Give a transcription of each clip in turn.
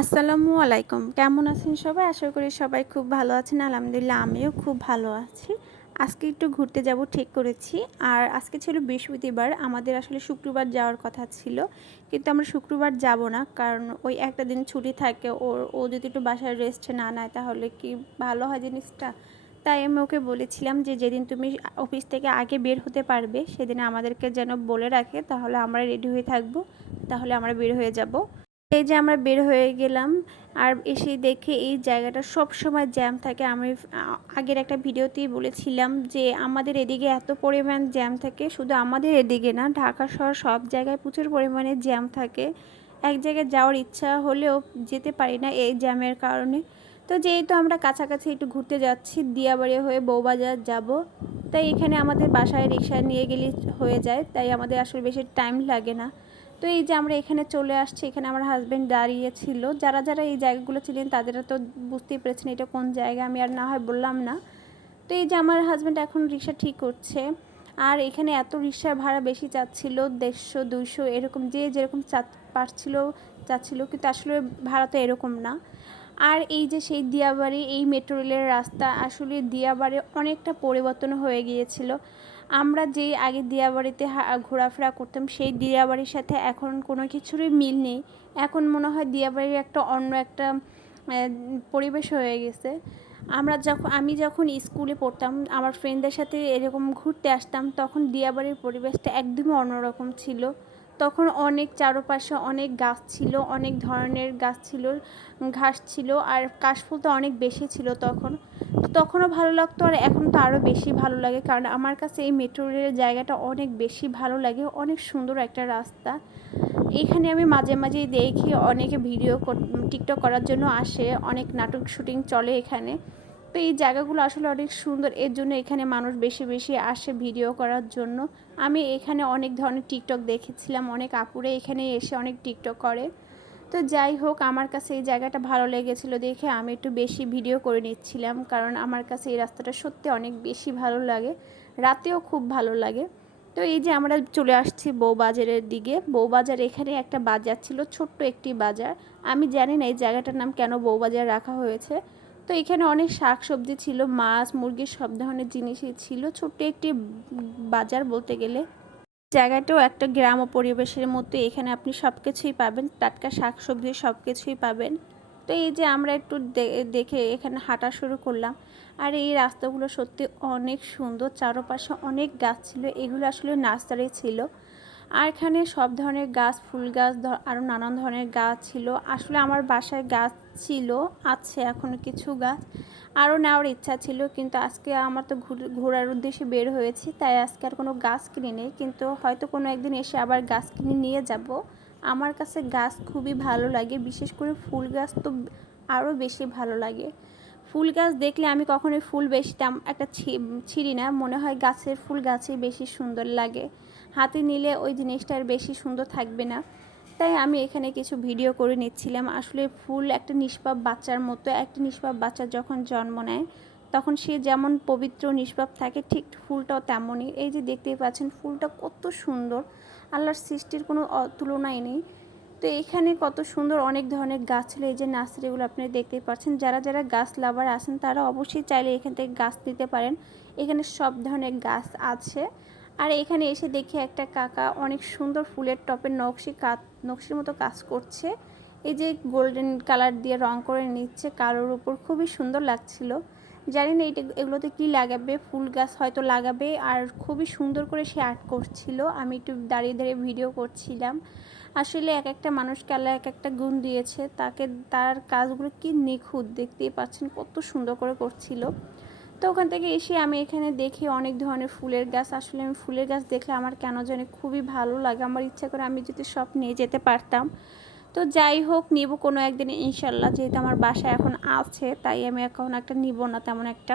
আসসালামু আলাইকুম। কেমন আছেন সবাই? আশা করি সবাই খুব ভালো আছেন। আলহামদুলিল্লাহ আমিও খুব ভালো আছি। আজকে একটু ঘুরতে যাব ঠিক করেছি। আর আজকে ছিল বৃহস্পতিবার। আমাদের আসলে শুক্রবার যাওয়ার কথা ছিল। কিন্তু আমরা শুক্রবার যাব না। কারণ ওই একটা দিন ছুটি থাকে। ও যদি একটু বাসায় রেস্ট না নেয় তাহলে কি ভালো হয় জিনিসটা? তাই আমি ওকে বলেছিলাম যে যেদিন তুমি অফিস থেকে আগে বের হতে পারবে সেদিন আমাদেরকে যেন বলে রাখে, তাহলে আমরা রেডি হয়ে থাকবো। তাহলে আমরা বের হয়ে যাব। এই যে আমরা বের হয়ে গেলাম। আর এসে দেখে এই জায়গাটা সব সময় জ্যাম থাকে। আমি আগের একটা ভিডিওতেই বলেছিলাম যে আমাদের এদিকে এত পরিমাণ জ্যাম থাকে, শুধু আমাদের এদিকে না, ঢাকা শহর সব জায়গায় প্রচুর পরিমাণে জ্যাম থাকে। এক জায়গায় যাওয়ার ইচ্ছা হলেও যেতে পারি না এই জ্যামের কারণে। তো যেহেতু আমরা কাছাকাছি একটু ঘুরতে যাচ্ছি, দিয়াবাড়ি হয়ে বউবাজার যাব, তাই এখানে আমাদের বাসায় রিক্সা নিয়ে গেলে হয়ে যায়, তাই আমাদের আসলে বেশি টাইম লাগে না। তো এই যে আমরা এখানে চলে আসছি, এখানে আমার হাজব্যান্ড দাঁড়িয়ে ছিল। যারা যারা এই জায়গাগুলো ছিলেন তাদেরা তো বুঝতেই পেরেছেন এটা কোন জায়গা, আমি আর না হয় বললাম না। তো এই যে আমার হাজব্যান্ড এখন রিক্সা ঠিক করছে। আর এখানে এত রিক্সার ভাড়া বেশি চাচ্ছিল, 150-200 এরকম, যে যেরকম পারছিল চাচ্ছিল, কিন্তু আসলে ভাড়া তো এরকম না। আর এই যে সেই দিয়াবাড়ি, এই মেট্রো রেলের রাস্তা, আসলে দিয়াবাড়ি অনেকটা পরিবর্তন হয়ে গিয়েছিল। আমরা যেই আগে দিয়াবাড়িতে ঘোরাফেরা করতাম, সেই দিয়াবাড়ির সাথে এখন কোনো কিছুরই মিল নেই। এখন মনে হয় দিয়াবাড়ির একটা অন্য একটা পরিবেশ হয়ে গেছে। আমি যখন স্কুলে পড়তাম, আমার ফ্রেন্ডদের সাথে এরকম ঘুরতে আসতাম, তখন দিয়াবাড়ির পরিবেশটা একদমই অন্যরকম ছিল। তখন অনেক চারপাশে অনেক গাছ ছিল, অনেক ধরনের গাছ ছিল, ঘাস ছিল, আর কাশফুল তো অনেক বেশি ছিল তখন। তো তখনও ভালো লাগতো, আর এখন তো আরও বেশি ভালো লাগে, কারণ আমার কাছে এই মেট্রো রেলের জায়গাটা অনেক বেশি ভালো লাগে। অনেক সুন্দর একটা রাস্তা। এখানে আমি মাঝে মাঝেই দেখি অনেকে টিকটক করার জন্য আসে, অনেক নাটক শুটিং চলে এখানে। তো এই জায়গাগুলো আসলে অনেক সুন্দর, এর জন্য এখানে মানুষ বেশি বেশি আসে ভিডিও করার জন্য। আমি এখানে অনেক ধরনের টিকটক দেখেছিলাম, অনেক আপুরে এখানে এসে অনেক টিকটক করে। তো যাই হোক, আমার কাছে এই জায়গাটা ভালো লেগেছিলো দেখে আমি একটু বেশি ভিডিও করে নিচ্ছিলাম, কারণ আমার কাছে এই রাস্তাটা সত্যি অনেক বেশি ভালো লাগে, রাতেও খুব ভালো লাগে। তো এই যে আমরা চলে আসছি বউবাজারের দিকে। বউবাজার, এখানে একটা বাজার ছিল, ছোট্ট একটি বাজার। আমি জানি না এই জায়গাটার নাম কেন বউবাজার রাখা হয়েছে। তো এখানে অনেক শাক সবজি ছিল, মাছ মুরগি সব ধরনের জিনিসই ছিল, ছোট্ট একটি বাজার বলতে গেলে। জায়গাটাও একটা গ্রাম্য পরিবেশের মতো, এখানে আপনি সব কিছুই পাবেন, টাটকা শাকসবজি সব কিছুই পাবেন। তো এই যে আমরা একটু দেখে এখানে হাঁটা শুরু করলাম। আর এই রাস্তাগুলো সত্যি অনেক সুন্দর, চারপাশে অনেক গাছ ছিল, এগুলো আসলে নার্সারি ছিল। আর এখানে সব ধরনের গাছ, ফুল গাছ, আরও নানান ধরনের গাছ ছিল। আসলে আমার বাসায় গাছ ছিল, আছে এখনও কিছু গাছ, আরও নেওয়ার ইচ্ছা ছিল, কিন্তু আজকে আমার তো ঘোরার উদ্দেশ্যে বের হয়েছি, তাই আজকে আর কোনো গাছ কিনে নেই, কিন্তু হয়তো কোনো একদিন এসে আবার গাছ কিনে নিয়ে যাব। আমার কাছে গাছ খুবই ভালো লাগে, বিশেষ করে ফুল গাছ তো আরও বেশি ভালো লাগে। ফুল গাছ দেখলে আমি কখনোই ফুল বেশি একটা ছিঁড়ি না, মনে হয় গাছের ফুল গাছেই বেশি সুন্দর লাগে, হাতে নিলে ওই জিনিসটা আর বেশি সুন্দর থাকবে না। তাই আমি এখানে কিছু ভিডিও করে নিচ্ছিলাম। আসলে ফুল একটা নিষ্পাপ বাচ্চার মতো, একটা নিষ্পাপ বাচ্চা যখন জন্ম নেয় তখন সে যেমন পবিত্র নিষ্পাপ থাকে, ঠিক ফুলটাও তেমনই। এই যে দেখতেই পাচ্ছেন ফুলটা কত সুন্দর, আল্লাহর সৃষ্টির কোনো তুলনাই নেই। তো এখানে কত সুন্দর অনেক ধরনের গাছ ছিল, এই যে নার্সারিগুলো আপনি দেখতেই পাচ্ছেন। যারা যারা গাছ লাভার আছেন তারা অবশ্যই চাইলে এখান থেকে গাছ নিতে পারেন, এখানে সব ধরনের গাছ আছে। আর এখানে এসে দেখি একটা কাকা অনেক সুন্দর ফুলের টপের নকশির মতো কাজ করছে। এই যে গোল্ডেন কালার দিয়ে রং করে নিচ্ছে কালোর উপর, খুবই সুন্দর লাগছিল। জানি না এগুলোতে কি লাগাবে, ফুল গাছ হয়তো লাগাবে, আর খুবই সুন্দর করে সে আর্ট করছিল। আমি একটু দাঁড়িয়ে দাঁড়িয়ে ভিডিও করছিলাম। আসলে এক একটা মানুষকে আল্লাহ এক একটা গুণ দিয়েছে, তার কাজগুলো কি নিখুঁত, দেখতেই পাচ্ছেন কত সুন্দর করে করছিল। তো ওখান থেকে এসে আমি এখানে দেখি অনেক ধরনের ফুলের গাছ। আসলে আমি ফুলের গাছ দেখলে আমার কেন জানি খুবই ভালো লাগে, আমার ইচ্ছা করে আমি যদি সব নিয়ে যেতে পারতাম। তো যাই হোক, নিব কোনো একদিন ইনশাল্লাহ, যেহেতু আমার বাসায় এখন আছে তাই আমি এখন একটা নিব না তেমন একটা।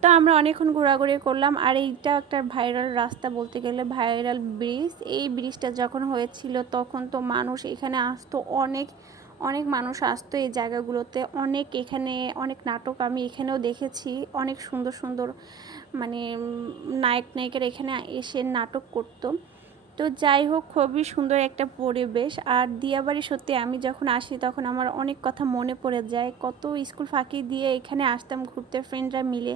তো আমরা অনেকক্ষণ ঘোরাঘুরি করলাম। আর এইটা একটা ভাইরাল রাস্তা বলতে গেলে, ভাইরাল ব্রিজ। এই ব্রিজটা যখন হয়েছিল তখন তো মানুষ এখানে আসতো, অনেক অনেক মানুষ আসতো এই জায়গাগুলোতে, এখানে অনেক নাটক আমি এখানেও দেখেছি, অনেক সুন্দর সুন্দর মানে নায়ক নায়িকারা এখানে এসে নাটক করতো। তো যাই হোক, খুবই সুন্দর একটা পরিবেশ। আর দিয়াবাড়ি সত্যি আমি যখন আসি তখন আমার অনেক কথা মনে পড়ে যায়। কত স্কুল ফাঁকি দিয়ে এখানে আসতাম ঘুরতে ফ্রেন্ডরা মিলে।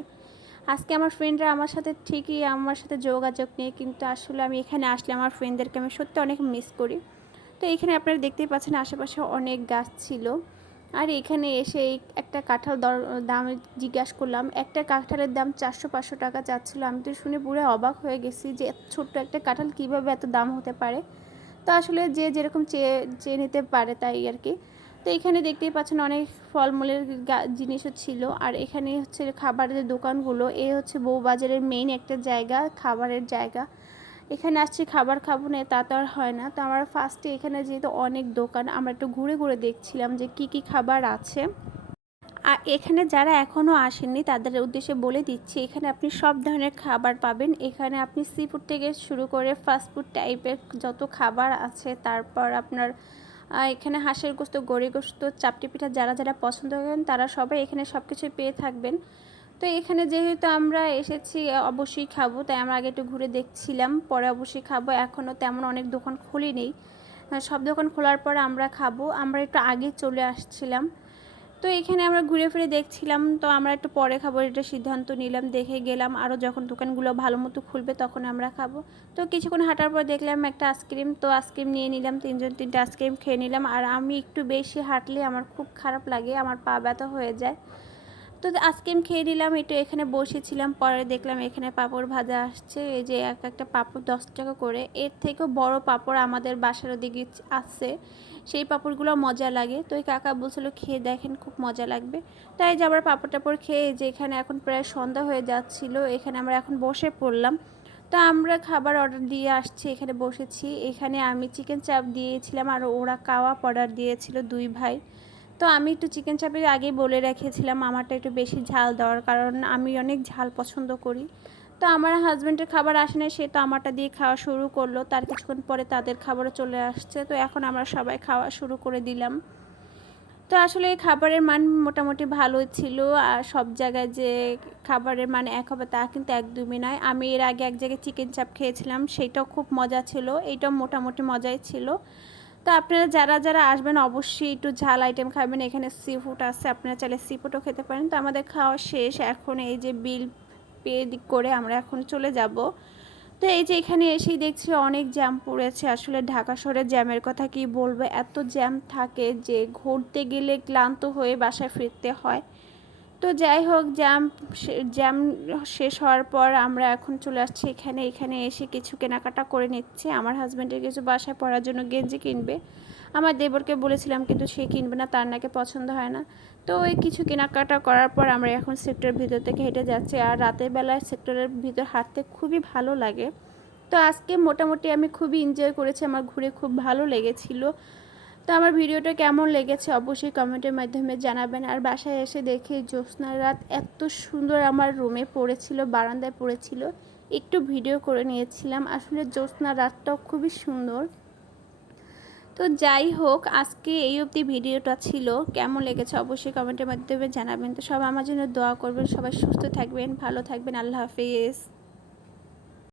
আজকে আমার ফ্রেন্ডরা আমার সাথে ঠিকই আমার সাথে যোগাযোগ নেই, কিন্তু আসলে আমি এখানে আসলে আমার ফ্রেন্ডদেরকে আমি সত্যি অনেক মিস করি। তো এখানে আপনারা দেখতেই পাচ্ছেন আশেপাশে অনেক গাছ ছিল। আর এখানে এসে এই একটা কাঁঠাল দাম জিজ্ঞাসা করলাম। একটা কাঁঠালের দাম 400-500 টাকা চাচ্ছিল। আমি তো শুনে পুরো অবাক হয়ে গেছি যে এত ছোট্ট একটা কাঁঠাল কীভাবে এত দাম হতে পারে। তো আসলে যে যেরকম চেয়ে চেয়ে নিতে পারে তাই আর কি। তো এখানে দেখতেই পাচ্ছেন অনেক ফলমূলের জিনিসও ছিল। আর এখানে হচ্ছে খাবারের দোকানগুলো, এ হচ্ছে বউবাজারের মেইন একটা জায়গা, খাবারের জায়গা। এখানে আসছি খাবার খাবো না তা তো আর হয় না। তো আমরা ফার্স্টে এখানে যেহেতু অনেক দোকান, আমরা একটু ঘুরে ঘুরে দেখছিলাম যে কি কি খাবার আছে। আর এখানে যারা এখনও আসেননি তাদের উদ্দেশ্যে বলে দিচ্ছি, এখানে আপনি সব ধরনের খাবার পাবেন। এখানে আপনি সি ফুড থেকে শুরু করে ফাস্ট ফুড টাইপের যত খাবার আছে, তারপর আপনার এখানে হাঁসের গোস্ত, গরুর গোস্ত, চাপটি পিঠা যারা যারা পছন্দ করেন তারা সবাই এখানে সব কিছুই পেয়ে থাকবেন। তো এখানে যেহেতু আমরা এসেছি অবশ্যই খাবো, তাই আমরা আগে একটু ঘুরে দেখছিলাম, পরে অবশ্যই খাবো। এখনও তেমন অনেক দোকান খুলিনি, সব দোকান খোলার পর আমরা খাবো। আমরা একটু আগে চলে আসছিলাম। তো এখানে আমরা ঘুরে ফিরে দেখছিলাম, তো আমরা একটু পরে খাবো এটা সিদ্ধান্ত নিলাম, দেখে গেলাম আরও যখন দোকানগুলো ভালো মতো খুলবে তখন আমরা খাবো। তো কিছুক্ষণ হাঁটার পর দেখলাম একটা আইসক্রিম, তো আইসক্রিম নিয়ে নিলাম, 3টা আইসক্রিম খেয়ে নিলাম। আর আমি একটু বেশি হাঁটলে আমার খুব খারাপ লাগে, আমার পা ব্যথা হয়ে যায়। তো আইসক্রিম খেয়ে নিলাম, একটু এখানে বসেছিলাম। পরে দেখলাম এখানে পাঁপড় ভাজা আসছে, এই যে এক একটা পাঁপড় 10 টাকা করে। এর থেকেও বড় পাঁপড় আমাদের বাসার ওদিকে আছে, সেই পাঁপড়গুলো মজা লাগে। তো এই কাকা বলছিল খেয়ে দেখেন, খুব মজা লাগবে। তাই যে আবার পাঁপড় টাপড় খেয়ে যে এখানে এখন প্রায় সন্ধ্যা হয়ে যাচ্ছিল, এখানে আমরা এখন বসে পড়লাম। তো আমরা খাবার অর্ডার দিয়ে আসছি, এখানে বসেছি। এখানে আমি চিকেন চাপ দিয়েছিলাম আর ওরা কাবাব অর্ডার দিয়েছিল, 2 ভাই। তো আমি একটু চিকেন চাপে আগেই বলে রেখেছিলাম আমারটা একটু বেশি ঝাল দেওয়ার, কারণ আমি অনেক ঝাল পছন্দ করি। তো আমার হাজব্যান্ডের খাবার আসে না, সে তো আমারটা দিয়ে খাওয়া শুরু করলো। তার কিছুক্ষণ পরে তাদের খাবারও চলে আসছে। তো এখন আমরা সবাই খাওয়া শুরু করে দিলাম। তো আসলে খাবারের মান মোটামুটি ভালোই ছিল। আর সব জায়গায় যে খাবারের মান এক হবে তা কিন্তু একদমই নয়। আমি এর আগে এক জায়গায় চিকেন চাপ খেয়েছিলাম, সেইটাও খুব মজা ছিল, এইটাও মোটামুটি মজাই ছিল। তো আপনারা যারা যারা আসবেন অবশ্যই একটু ঝাল আইটেম খাবেন। এখানে সি ফুড আছে, আপনারা চাইলে সি ফুডও খেতে পারেন। তো আমাদের খাওয়া শেষ, এখন এই যে বিল পে করে আমরা এখন চলে যাব। তো এই যে এখানে এসেই দেখছি অনেক জ্যাম পড়েছে। আসলে ঢাকা শহরে জ্যামের কথা কি বলবো, এত জ্যাম থাকে যে ঘুরতে গেলে ক্লান্ত হয়ে বাসায় ফিরতে হয়। তো যাই হোক, জ্যাম শেষ হওয়ার পর আমরা এখন চলে আসছি এখানে। এখানে এসে কিছু কেনাকাটা করে নিচ্ছে। আমার হাজব্যান্ডের কিছু বাসায় পরার জন্য গেঞ্জি কিনবে। আমার দেবরকে বলেছিলাম কিন্তু সে কিনবে না, তার নাকি পছন্দ হয় না। তো ওই কিছু কেনাকাটা করার পর আমরা এখন সেক্টরের ভিতর থেকে হেঁটে যাচ্ছি। আর রাতের বেলায় সেক্টরের ভিতর হাঁটতে খুবই ভালো লাগে। তো আজকে মোটামুটি আমি খুবই এনজয় করেছি, আমার ঘুরে খুব ভালো লেগেছিল। তো আমার ভিডিওটা কেমন লেগেছে অবশ্যই কমেন্টের মাধ্যমে জানাবেন। আর বাসায় এসে দেখে জ্যোৎস্নার রাত এত সুন্দর আমার রুমে পড়েছিল, বারান্দায় পড়েছিল, একটু ভিডিও করে নিয়েছিলাম। আসলে জ্যোৎস্নার রাতটাও খুবই সুন্দর। তো যাই হোক, আজকে এই অবধি ভিডিওটা ছিল, কেমন লেগেছে অবশ্যই কমেন্টের মাধ্যমে জানাবেন। তো সবাই আমার জন্য দোয়া করবেন, সবাই সুস্থ থাকবেন, ভালো থাকবেন। আল্লাহ হাফেজ।